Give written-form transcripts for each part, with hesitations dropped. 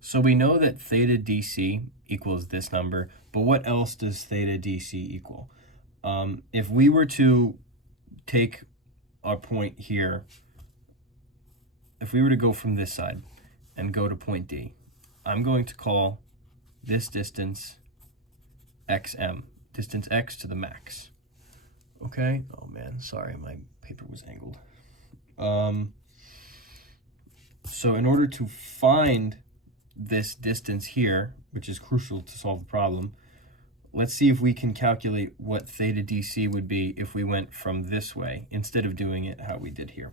So we know that theta dc equals this number, but what else does theta dc equal? If we were to take our point here, if we were to go from this side and go to point D, I'm going to call this distance xm, distance x to the max. Okay? Oh man, sorry, my paper was angled. So in order to find this distance here, which is crucial to solve the problem, let's see if we can calculate what theta dc would be if we went from this way instead of doing it how we did here.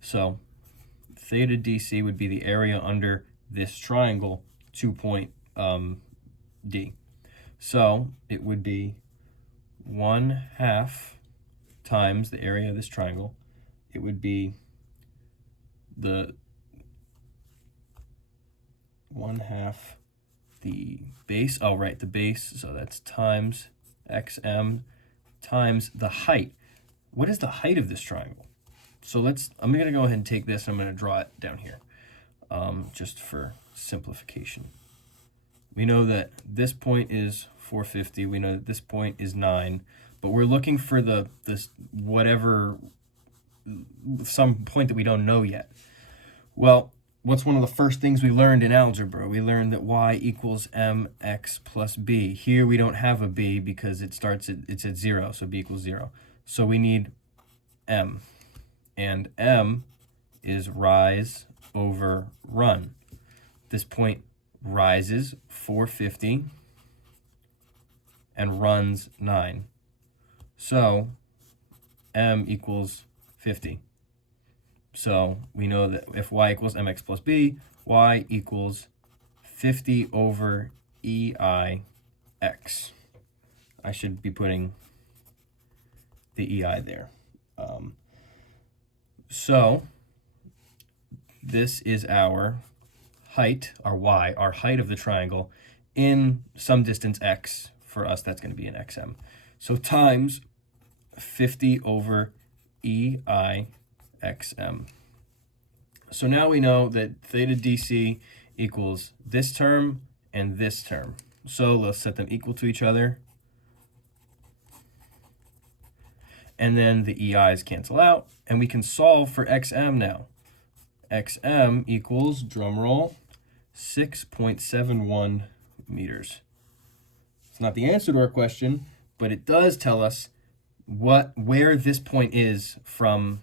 So theta dc would be the area under this triangle to point D. So it would be 1/2 times the area of this triangle. It would be the 1/2 the base, oh right, the base, so that's times xm times the height. What is the height of this triangle? So I'm gonna go ahead and take this, I'm gonna draw it down here, just for simplification. We know that this point is 450, we know that this point is 9, but we're looking for some point that we don't know yet. Well, what's one of the first things we learned in algebra? We learned that y equals mx plus b. Here we don't have a b because it's at 0, so b equals 0. So we need m, and m is rise over run. This point rises 450 and runs 9. So m equals 50. So we know that if y equals mx plus b, y equals 50 over EI x. I should be putting the EI there. So this is our height, our y, our height of the triangle in some distance x. For us, that's going to be an xm. So times 50 over EI xm. So now we know that theta dc equals this term and this term. So let's set them equal to each other. And then the EI's cancel out, and we can solve for xm now. xm equals, drum roll, 6.71 meters. It's not the answer to our question, but it does tell us where this point is from,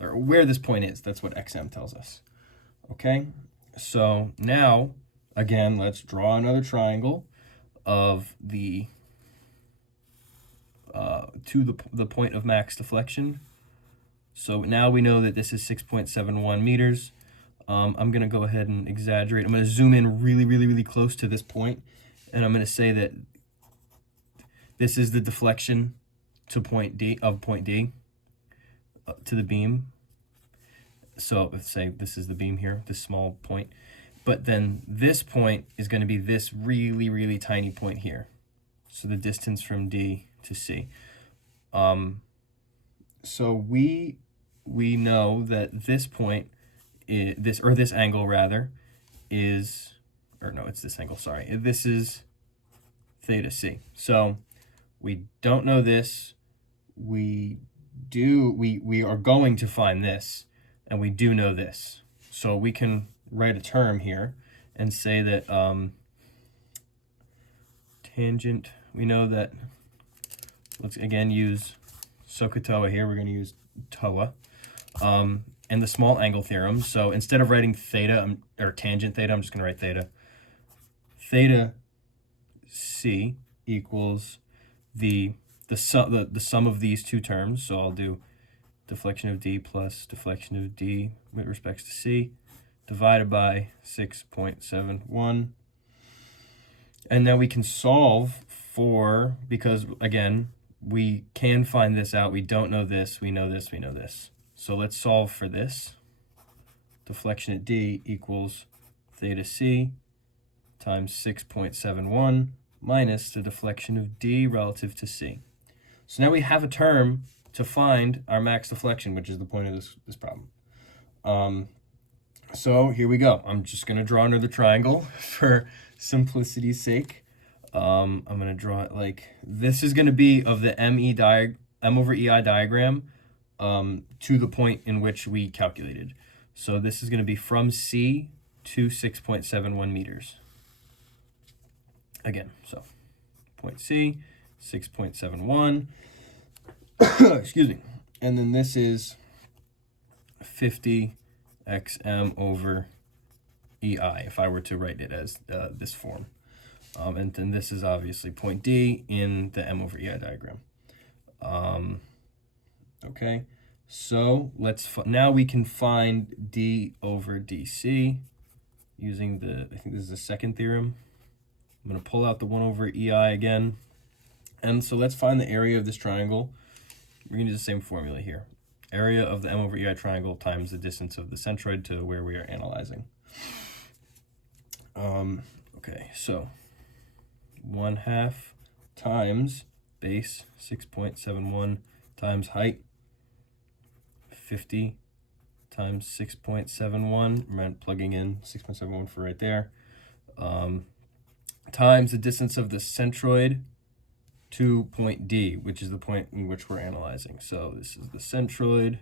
or where this point is. That's what xm tells us. Okay, so now, again, let's draw another triangle of the to the point of max deflection. So now we know that this is 6.71 meters. I'm going to go ahead and exaggerate. I'm going to zoom in really close to this point, and I'm going to say that this is the deflection to point D, to the beam. So let's say this is the beam here, this small point. But then this point is going to be this really tiny point here. So the distance from D to C. So we know that this point is this angle rather is, or no, it's this angle, sorry. This is theta C. So we don't know this. We are going to find this, and we do know this. So we can write a term here and say that tangent, we know that, let's again use SOHCAHTOA here, we're going to use TOA, and the small angle theorem. So instead of writing theta, or tangent theta, I'm just going to write theta. Theta C equals the sum of these two terms. So I'll do deflection of D plus deflection of D with respects to C divided by 6.71. And now we can solve for, because again, we can find this out. We don't know this, we know this, we know this. So let's solve for this. Deflection at D equals theta C times 6.71 minus the deflection of D relative to C. So now we have a term to find our max deflection, which is the point of this problem. So here we go. I'm just going to draw another triangle for simplicity's sake. I'm going to draw it like this is going to be of the M over EI diagram to the point in which we calculated. So this is going to be from C to 6.71 meters. Again, so point C, 6.71. Excuse me. And then this is 50 xm over EI, if I were to write it as this form. And then this is obviously point D in the M over EI diagram. Okay, so now we can find D over DC using I think this is the second theorem. I'm going to pull out the 1 over EI again. And so let's find the area of this triangle. We're going to use the same formula here. Area of the M over EI triangle times the distance of the centroid to where we are analyzing. Okay, so 1/2 times base 6.71 times height 50 times 6.71. I'm plugging in 6.71 for right there. Times the distance of the centroid to point D, which is the point in which we're analyzing. So this is the centroid.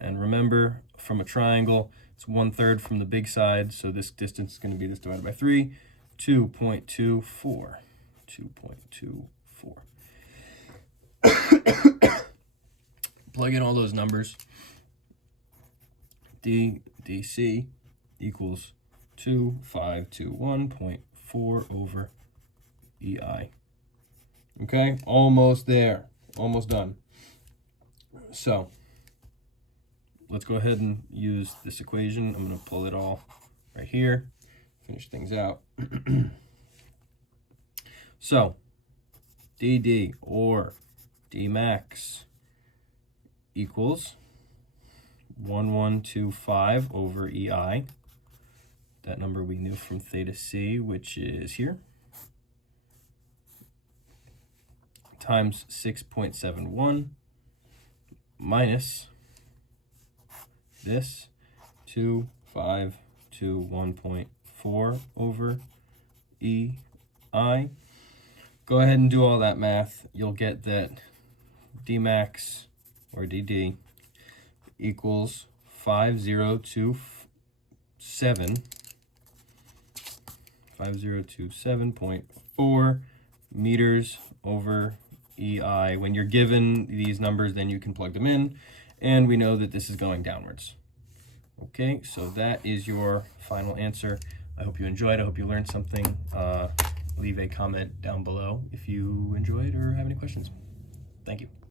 And remember, from a triangle, it's 1/3 from the big side. So this distance is going to be this divided by 3, 2.24. 2.24. Plug in all those numbers. DC equals 2521.4 over EI. Okay, almost there, almost done. So let's go ahead and use this equation. I'm going to pull it all right here, finish things out. So DD or D max equals 1125 over EI. That number we knew from theta C, which is here, times 6.71 minus this 2521.4 over EI. Go ahead and do all that math. You'll get that D max or DD equals 5027.4 meters over EI. When you're given these numbers, then you can plug them in, and we know that this is going downwards. Okay, so that is your final answer. I hope you enjoyed. I hope you learned something. Leave a comment down below if you enjoyed or have any questions. Thank you.